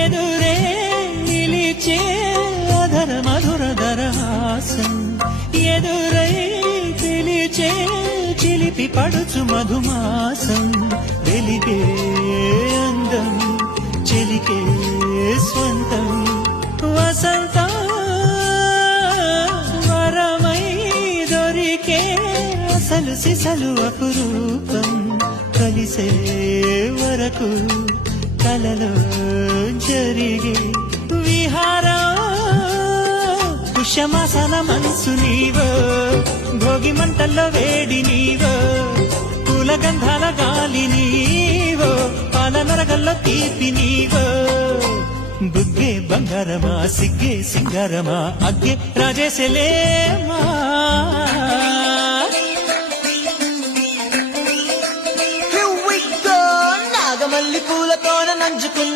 ఎదురే నిలిచే అధర మధుర దరహాసం ఎదురై పిలిచే చిలిపి పడుచు మధుమాసం వెలిగే అందం చెలికే స్వంతం వసంతం వరమై దొరికే అసలు సిసలు అపురూపం కలిసే వరకు కలలో జరిగే విహారం పుష్యమాసన మనసు నీవో భోగి మంటల్లో వేడి నీవో పూల గంధాల గాలి నీవో పాల నరగల్లో తీపి నీవో బుగ్గే బంగారమా సిగ్గే సింగారమా అగ్గే రాజేశలేమా నాగమల్లి పూలతోన నంచుకున్న